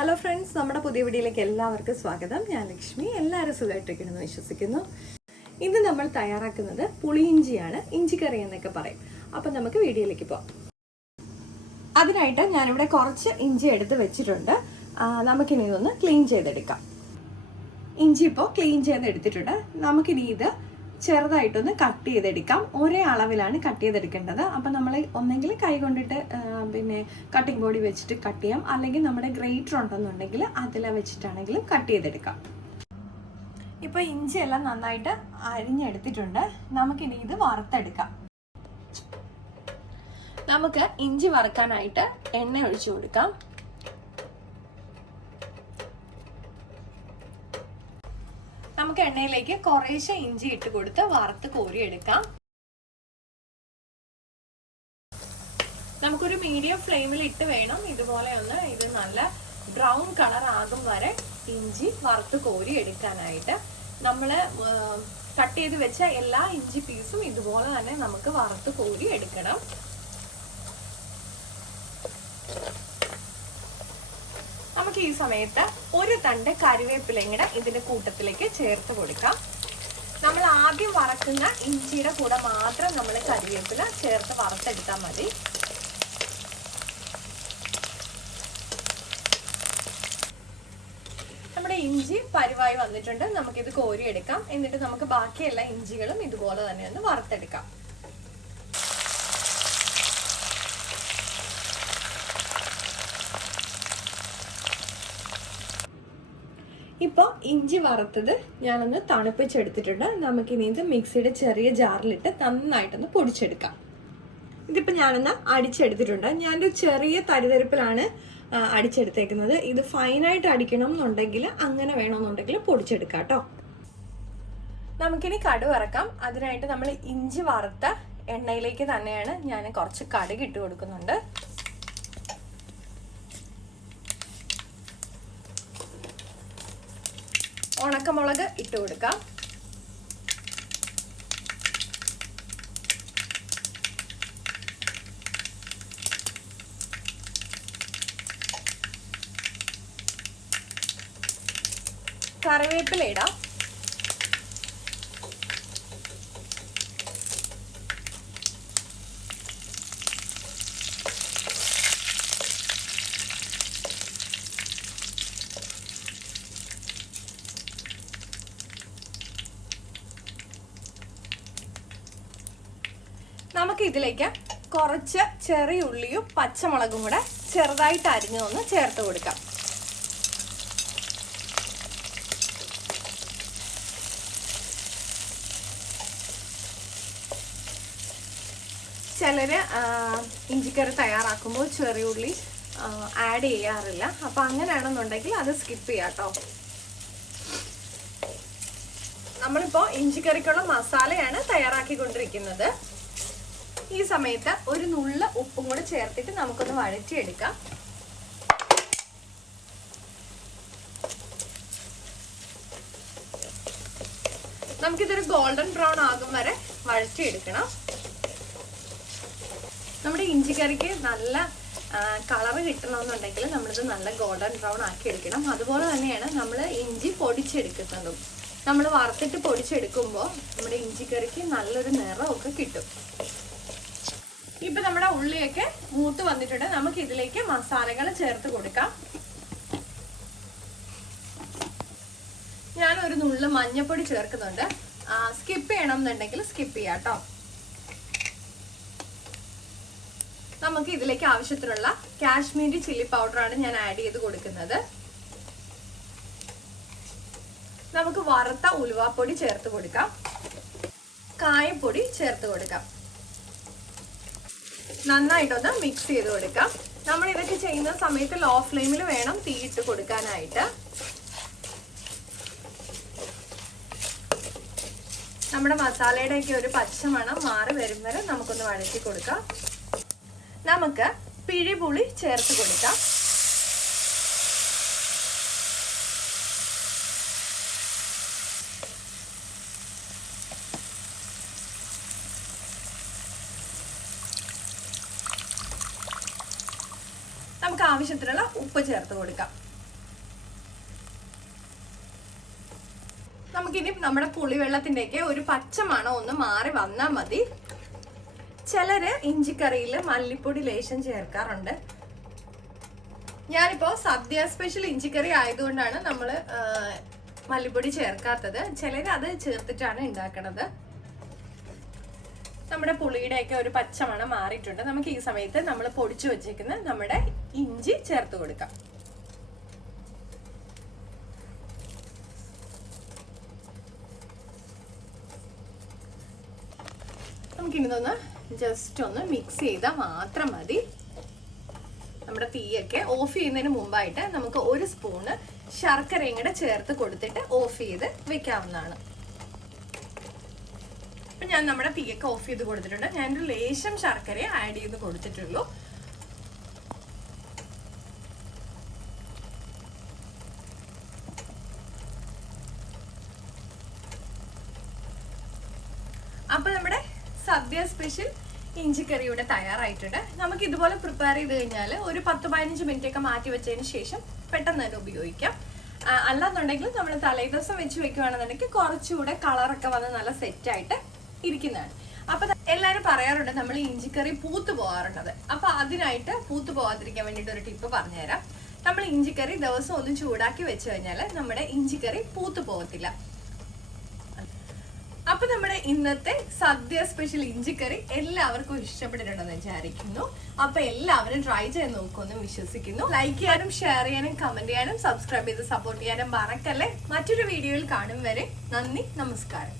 Hello friends, നമ്മുടെ പുതിയ വീഡിയോയിലേക്ക് എല്ലാവർക്കും സ്വാഗതം. ഞാൻ ലക്ഷ്മി. എല്ലാവരും സുഖമായിട്ടിരിക്കണമെന്ന് വിശ്വസിക്കുന്നു. ഇന്ന് നമ്മൾ തയ്യാറാക്കുന്നത് പുളിയിഞ്ചിയാണ്. ഇഞ്ചിക്കറി എന്നൊക്കെ പറയും. അപ്പം നമുക്ക് വീഡിയോയിലേക്ക് പോകാം. അതിനായിട്ട് ഞാനിവിടെ കുറച്ച് ഇഞ്ചി എടുത്ത് വെച്ചിട്ടുണ്ട്. നമുക്കിനി ഇതൊന്ന് ക്ലീൻ ചെയ്തെടുക്കാം. ഇഞ്ചി ഇപ്പോൾ ക്ലീൻ ചെയ്തെടുത്തിട്ടുണ്ട്. നമുക്കിനി ഇത് ചെറുതായിട്ടൊന്ന് കട്ട് ചെയ്തെടുക്കാം. ഒരേ അളവിലാണ് കട്ട് ചെയ്തെടുക്കേണ്ടത്. അപ്പം നമ്മൾ ഒന്നെങ്കിൽ കൈ കൊണ്ടിട്ട് പിന്നെ കട്ടിംഗ് ബോർഡ് വെച്ചിട്ട് കട്ട് ചെയ്യാം, അല്ലെങ്കിൽ നമ്മുടെ ഗ്രേറ്റർ ഉണ്ടെന്നുണ്ടെങ്കിൽ അതിൽ വെച്ചിട്ടാണെങ്കിലും കട്ട് ചെയ്തെടുക്കാം. ഇപ്പോൾ ഇഞ്ചി എല്ലാം നന്നായിട്ട് അരിഞ്ഞെടുത്തിട്ടുണ്ട്. നമുക്കിനി ഇത് വറുത്തെടുക്കാം. നമുക്ക് ഇഞ്ചി വറുക്കാനായിട്ട് എണ്ണ ഒഴിച്ചു കൊടുക്കാം. നമുക്ക് എണ്ണയിലേക്ക് കുറേശ്ശെ ഇഞ്ചി ഇട്ട് കൊടുത്ത് വറുത്ത് കോരിയെടുക്കാം. നമുക്കൊരു മീഡിയം ഫ്ലെയിമിൽ ഇട്ട് വേണം ഇതുപോലെ ഒന്ന് ഇത് നല്ല ബ്രൗൺ കളർ ആകും വരെ ഇഞ്ചി വറുത്ത് കോരി എടുക്കാനായിട്ട്. നമ്മൾ കട്ട് ചെയ്ത് വെച്ച എല്ലാ ഇഞ്ചി പീസും ഇതുപോലെ തന്നെ നമുക്ക് വറുത്ത് കോരി എടുക്കണം. നമുക്ക് ഈ സമയത്ത് ഒരു തണ്ട് കറിവേപ്പിലയും കൂടെ ഇതിന്റെ കൂട്ടത്തിലേക്ക് ചേർത്ത് കൊടുക്കാം. നമ്മൾ ആദ്യം വറക്കുന്ന ഇഞ്ചിയുടെ കൂടെ മാത്രം നമ്മൾ കറിവേപ്പില ചേർത്ത് വറുത്തെടുത്താൽ മതി. നമ്മുടെ ഇഞ്ചി പരിവായി വന്നിട്ടുണ്ട്. നമുക്കിത് കോരിയെടുക്കാം. എന്നിട്ട് നമുക്ക് ബാക്കിയെല്ലാ ഇഞ്ചികളും ഇതുപോലെ തന്നെ ഒന്ന് വറുത്തെടുക്കാം. ഇപ്പോൾ ഇഞ്ചി വറുത്തത് ഞാനൊന്ന് തണുപ്പിച്ചെടുത്തിട്ടുണ്ട്. നമുക്കിനി ഇത് മിക്സിയുടെ ചെറിയ ജാറിലിട്ട് നന്നായിട്ടൊന്ന് പൊടിച്ചെടുക്കാം. ഇതിപ്പോൾ ഞാനൊന്ന് അടിച്ചെടുത്തിട്ടുണ്ട്. ഞാനൊരു ചെറിയ തരിതരിപ്പിലാണ് അടിച്ചെടുത്തേക്കുന്നത്. ഇത് ഫൈനായിട്ട് അടിക്കണം എന്നുണ്ടെങ്കിൽ അങ്ങനെ വേണമെന്നുണ്ടെങ്കിൽ പൊടിച്ചെടുക്കാം കേട്ടോ. നമുക്കിനി കടുക് വറക്കാം. അതിനായിട്ട് നമ്മൾ ഇഞ്ചി വറുത്ത എണ്ണയിലേക്ക് തന്നെയാണ് ഞാൻ കുറച്ച് കടുക് ഇട്ട് കൊടുക്കുന്നുണ്ട്. ഉണക്കമുളക് ഇട്ട് കൊടുക്കാം. കറിവേപ്പില ഇടാം. നമുക്ക് ഇതിലേക്ക് കുറച്ച് ചെറിയ ഉള്ളിയും പച്ചമുളകും കൂടെ ചെറുതായിട്ട് അരിഞ്ഞൊന്ന് ചേർത്ത് കൊടുക്കാം. ചിലര് ഇഞ്ചിക്കറി തയ്യാറാക്കുമ്പോൾ ചെറിയ ഉള്ളി ആഡ് ചെയ്യാറില്ല. അപ്പം അങ്ങനെയാണെന്നുണ്ടെങ്കിൽ അത് സ്കിപ്പ് ചെയ്യാം കേട്ടോ. നമ്മളിപ്പോൾ ഇഞ്ചിക്കറിക്കുള്ള മസാലയാണ് തയ്യാറാക്കിക്കൊണ്ടിരിക്കുന്നത്. ഈ സമയത്ത് ഒരു നുള്ള ഉപ്പും കൂടെ ചേർത്തിട്ട് നമുക്കൊന്ന് വഴറ്റിയെടുക്കാം. നമുക്കിതൊരു ഗോൾഡൻ ബ്രൗൺ ആകും വരെ വഴറ്റിയെടുക്കണം. നമ്മുടെ ഇഞ്ചിക്കറിക്ക് നല്ല കളറ് കിട്ടണമെന്നുണ്ടെങ്കിൽ നമ്മളിത് നല്ല ഗോൾഡൻ ബ്രൗൺ ആക്കി എടുക്കണം. അതുപോലെ തന്നെയാണ് നമ്മൾ ഇഞ്ചി പൊടിച്ചെടുക്കുന്നതും. നമ്മൾ വറുത്തിട്ട് പൊടിച്ചെടുക്കുമ്പോൾ നമ്മുടെ ഇഞ്ചിക്കറിക്ക് നല്ലൊരു നിറമൊക്കെ കിട്ടും. ഇപ്പൊ നമ്മുടെ ഉള്ളിയൊക്കെ മൂത്ത് വന്നിട്ടുണ്ട്. നമുക്ക് ഇതിലേക്ക് മസാലകൾ ചേർത്ത് കൊടുക്കാം. ഞാൻ ഒരു നുള്ളു മഞ്ഞപ്പൊടി ചേർക്കുന്നുണ്ട്. സ്കിപ്പ് ചെയ്യണം എന്നുണ്ടെങ്കിൽ സ്കിപ്പ് ചെയ്യാം കേട്ടോ. നമുക്ക് ഇതിലേക്ക് ആവശ്യത്തിനുള്ള കാശ്മീരി ചില്ലി പൗഡറാണ് ഞാൻ ആഡ് ചെയ്ത് കൊടുക്കുന്നത്. നമുക്ക് വറുത്ത ഉലുവാപ്പൊടി ചേർത്ത് കൊടുക്കാം. കായപ്പൊടി ചേർത്ത് കൊടുക്കാം. നന്നായിട്ടൊന്ന് മിക്സ് ചെയ്ത് കൊടുക്കാം. നമ്മൾ ഇതൊക്കെ ചെയ്യുന്ന സമയത്ത് ലോ ഫ്ലെയിമിൽ വേണം തീയിട്ട് കൊടുക്കാനായിട്ട്. നമ്മുടെ മസാലയുടെയൊക്കെ ഒരു പച്ചമണം മാറി വരും വരെ നമുക്കൊന്ന് വഴറ്റി കൊടുക്കാം. നമുക്ക് പിഴിപുളി ചേർത്ത് കൊടുക്കാം. നമുക്ക് ആവശ്യത്തിനുള്ള ഉപ്പ് ചേർത്ത് കൊടുക്കാം. നമുക്കിനി നമ്മുടെ പുളിവെള്ളത്തിൻ്റെയൊക്കെ ഒരു പച്ചമണം ഒന്ന് മാറി വന്നാൽ മതി. ചിലര് ഇഞ്ചിക്കറിയിൽ മല്ലിപ്പൊടി ലേശം ചേർക്കാറുണ്ട്. ഞാനിപ്പോ സദ്യ സ്പെഷ്യൽ ഇഞ്ചിക്കറി ആയതുകൊണ്ടാണ് നമ്മൾ മല്ലിപ്പൊടി ചേർക്കാത്തത്. ചിലര് അത് ചേർത്തിട്ടാണ് ഉണ്ടാക്കണത്. നമ്മുടെ പുളിയുടെയൊക്കെ ഒരു പച്ചമണം മാറിയിട്ടുണ്ട്. നമുക്ക് ഈ സമയത്ത് നമ്മൾ പൊടിച്ചു വെച്ചേക്കുന്ന നമ്മുടെ ഇഞ്ചി ചേർത്ത് കൊടുക്കാം. നമുക്കിതൊന്ന് ജസ്റ്റ് ഒന്ന് മിക്സ് ചെയ്താൽ മാത്രം മതി. നമ്മുടെ തീയൊക്കെ ഓഫ് ചെയ്യുന്നതിന് മുമ്പായിട്ട് നമുക്ക് ഒരു സ്പൂണ് ശർക്കരയും കൂടെ ചേർത്ത് കൊടുത്തിട്ട് ഓഫ് ചെയ്ത് വെക്കാവുന്നതാണ്. അപ്പൊ ഞാൻ നമ്മുടെ തീയൊക്കെ ഓഫ് ചെയ്ത് കൊടുത്തിട്ടുണ്ട്. ഞാനൊരു ലേശം ശർക്കര ആഡ് ചെയ്ത് കൊടുത്തിട്ടുള്ളൂ. അപ്പൊ നമ്മുടെ സദ്യ സ്പെഷ്യൽ ഇഞ്ചിക്കറി ഇവിടെ തയ്യാറായിട്ടുണ്ട്. നമുക്ക് ഇതുപോലെ പ്രിപ്പയർ ചെയ്ത് കഴിഞ്ഞാൽ ഒരു 10-15 മിനിറ്റ് ഒക്കെ മാറ്റി വെച്ചതിന് ശേഷം പെട്ടെന്ന് തന്നെ ഉപയോഗിക്കാം. അല്ലാന്നുണ്ടെങ്കിൽ നമ്മൾ തലേ ദിവസം വെച്ച് വെക്കുകയാണെന്നുണ്ടെങ്കിൽ കുറച്ചുകൂടെ കളറൊക്കെ വന്ന് നല്ല സെറ്റായിട്ട് ഇരിക്കുന്നതാണ്. അപ്പൊ എല്ലാവരും പറയാറുണ്ട് നമ്മൾ ഇഞ്ചിക്കറി പൂത്തു പോകാറുള്ളത്. അപ്പൊ അതിനായിട്ട് പൂത്തു പോകാതിരിക്കാൻ വേണ്ടിയിട്ട് ഒരു ടിപ്പ് പറഞ്ഞുതരാം. നമ്മൾ ഇഞ്ചിക്കറി ദിവസം ഒന്ന് ചൂടാക്കി വെച്ച് കഴിഞ്ഞാൽ നമ്മുടെ ഇഞ്ചിക്കറി പൂത്തു പോകത്തില്ല. അപ്പൊ നമ്മുടെ ഇന്നത്തെ സദ്യ സ്പെഷ്യൽ ഇഞ്ചിക്കറി എല്ലാവർക്കും ഇഷ്ടപ്പെട്ടിട്ടുണ്ടെന്ന് വിചാരിക്കുന്നു. അപ്പൊ എല്ലാവരും ട്രൈ ചെയ്ത് നോക്കുമെന്ന് വിശ്വസിക്കുന്നു. ലൈക്ക് ചെയ്യാനും ഷെയർ ചെയ്യാനും കമന്റ് ചെയ്യാനും സബ്സ്ക്രൈബ് ചെയ്ത് സപ്പോർട്ട് ചെയ്യാനും മറക്കല്ലേ. മറ്റൊരു വീഡിയോയിൽ കാണും വരെ നന്ദി, നമസ്കാരം.